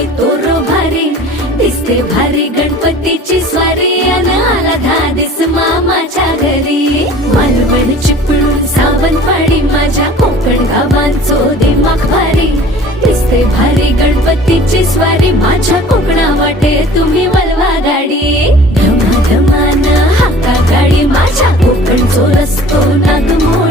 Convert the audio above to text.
बाई तोरो भारी दिसते भारी गणपतीची स्वारी अन आला धादिस मामाच्या घरी मालवण चिपळूण सावंतवाडी माझ्या कोकण गावांचो दिमाग भारी दिसते भारी गणपतीची स्वारी माझ्या कोकणा वाटे तुम्ही वलवा गाडी धमा धमान हाका गाडी माझ्या कोकणचो रस्तो नागमोड